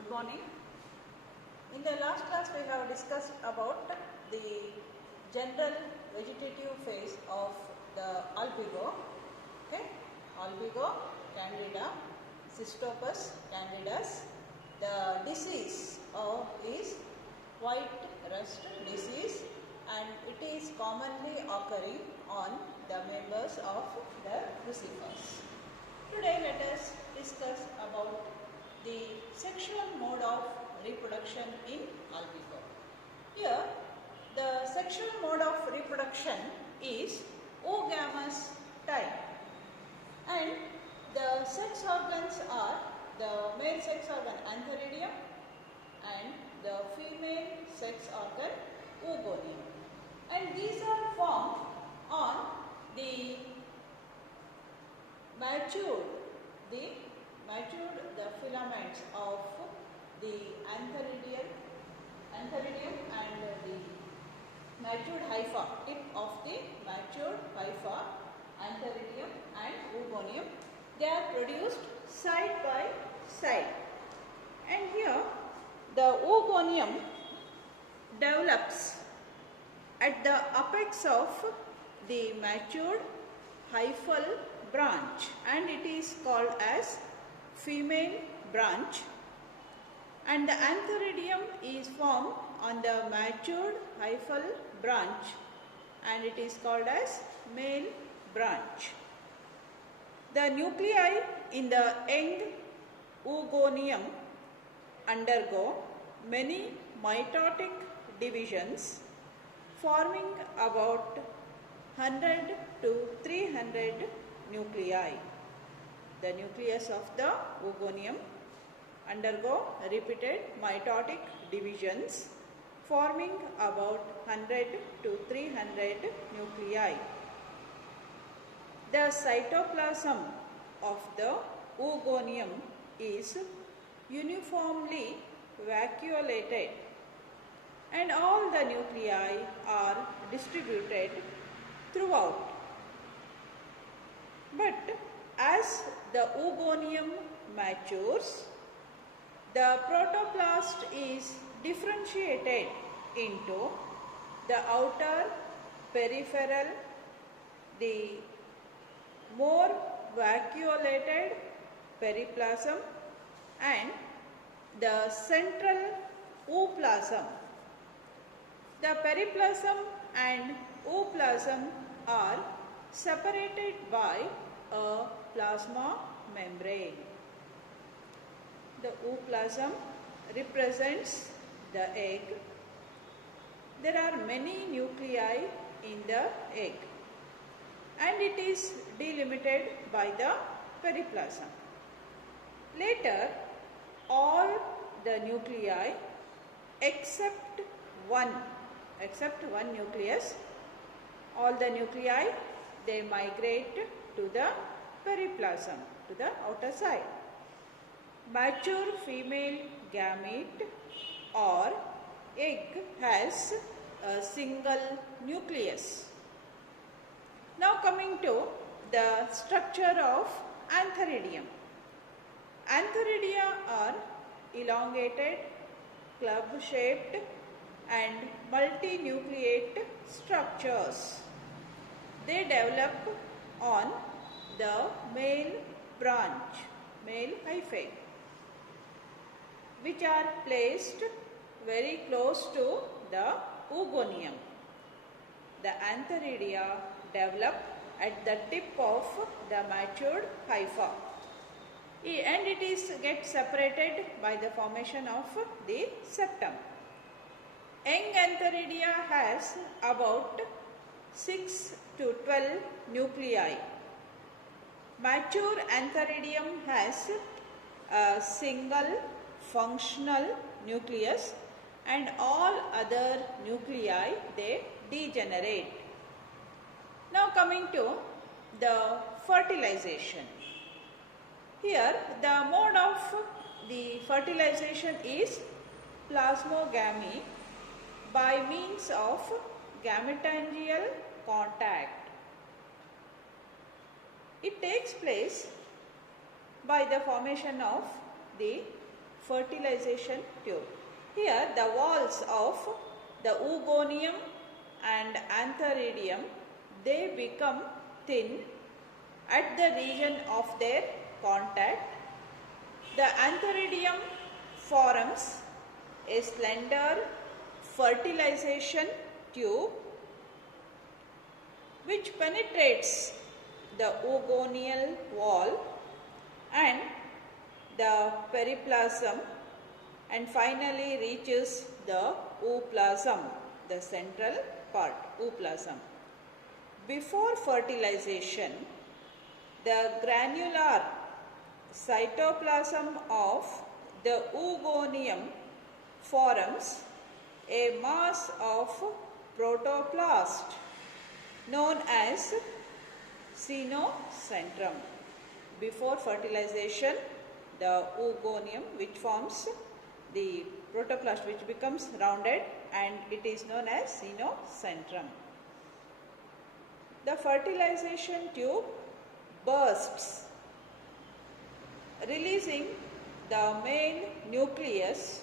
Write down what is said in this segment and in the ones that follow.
Good morning. In the last class we have discussed about the general vegetative phase of the albigo. Okay, albigo, candida, cystopus candidus. The disease is white rust disease, and it is commonly occurring on the members of the crucifers. Today let us discuss about the sexual mode of reproduction in albigo. Here the sexual mode of reproduction is oogamous type, and the sex organs are the male sex organ antheridium and the female sex organ oogonium, and these are formed on the matured filaments of the antheridium and the matured hypha, tip of the matured hypha, antheridium and oogonium. They are produced side by side, and here the oogonium develops at the apex of the matured hyphal branch, and it is called as female branch, and the antheridium is formed on the matured hyphal branch, and it is called as male branch. The nuclei in the young oogonium undergo many mitotic divisions, forming about 100 to 300 nuclei. The nucleus of the oogonium undergo repeated mitotic divisions, forming about 100 to 300 nuclei. The cytoplasm of the oogonium is uniformly vacuolated, and all the nuclei are distributed throughout. But as the oogonium matures, the protoplast is differentiated into the outer peripheral, the more vacuolated periplasm, and the central ooplasm. The periplasm and ooplasm are separated by a plasma membrane. The ooplasm represents the egg. There are many nuclei in the egg, and it is delimited by the periplasm. Later, all the nuclei except one nucleus, all the nuclei, they migrate to the periplasm, to the outer side. Mature female gamete or egg has a single nucleus. Now coming to the structure of antheridium. Antheridia are elongated, club-shaped and multinucleate structures. They develop on the male branch, male hyphae, which are placed very close to the oogonium. The antheridia develop at the tip of the matured hypha, and it gets separated by the formation of the septum. Young antheridia has about 6 to 12 nuclei. Mature antheridium has a single functional nucleus, and all other nuclei, they degenerate. Now coming to the fertilization. Here the mode of the fertilization is plasmogamy by means of gametangial contact. It takes place by the formation of the fertilization tube. Here the walls of the oogonium and antheridium, they become thin at the region of their contact. The antheridium forms a slender fertilization tube which penetrates the oogonial wall and the periplasm and finally reaches the ooplasm, the central part, ooplasm. Before fertilization, the granular cytoplasm of the oogonium forms a mass of protoplast known as caenocentrum. Before fertilization, the oogonium, which forms the protoplast, which becomes rounded, and it is known as caenocentrum. The fertilization tube bursts, releasing the male nucleus,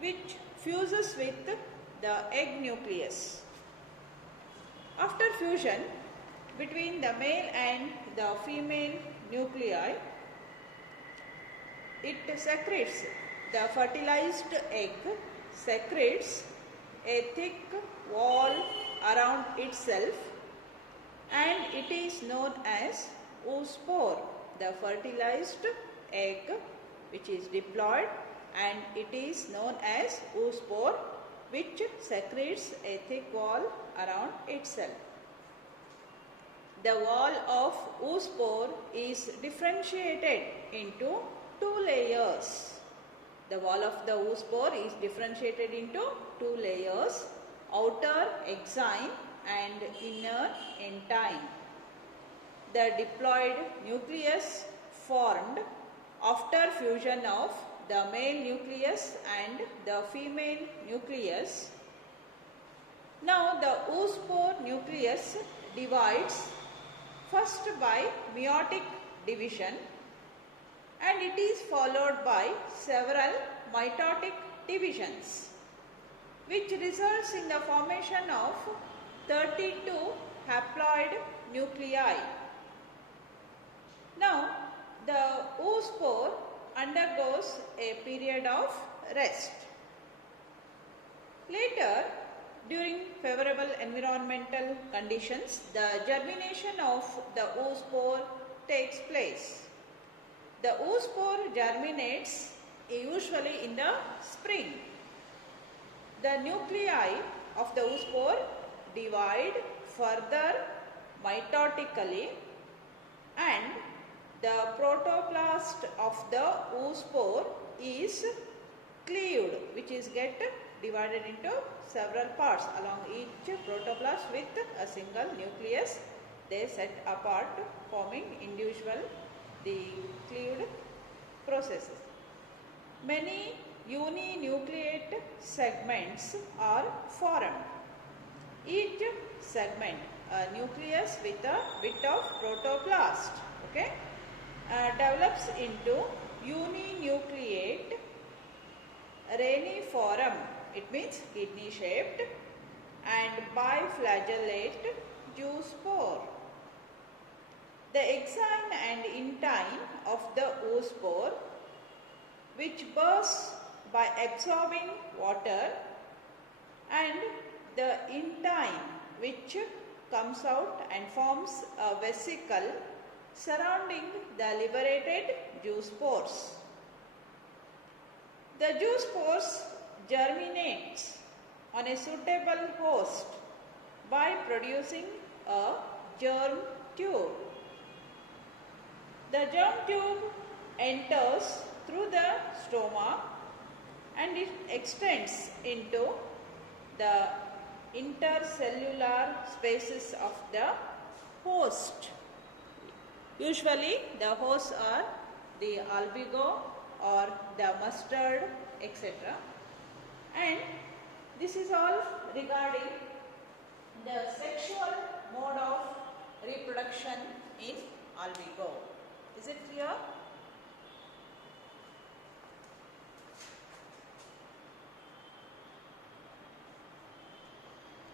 which fuses with the egg nucleus. After fusion between the male and the female nuclei, it secretes, the fertilized egg secretes a thick wall around itself, and it is known as oospore. The fertilized egg which is diploid, and it is known as oospore, which secretes a thick wall around itself. The wall of oospore is differentiated into two layers. The wall of the oospore is differentiated into two layers, outer exine and inner entine. The diploid nucleus formed after fusion of the male nucleus and the female nucleus. Now the oospore nucleus divides first by meiotic division, and it is followed by several mitotic divisions, which results in the formation of 32 haploid nuclei. Now the oospore undergoes a period of rest. Later, during favorable environmental conditions, the germination of the oospore takes place. The oospore germinates usually in the spring. The nuclei of the oospore divide further mitotically, and the protoplast of the oospore is cleaved, which is get divided into several parts along each protoplast with a single nucleus. They set apart, forming individual the cleaved processes. Many uninucleate segments are formed. Each segment, a nucleus with a bit of protoplast, okay, develops into uninucleate reniform, it means kidney shaped, and biflagellate zoospore. The exine and intine of the oospore, which bursts by absorbing water, and the intine, which comes out and forms a vesicle surrounding the liberated zoospores. The zoospores germinates on a suitable host by producing a germ tube. The germ tube enters through the stoma and it extends into the intercellular spaces of the host. Usually the hosts are the albugo or the mustard, etc. And this is all regarding the sexual mode of reproduction in albugo. Is it clear?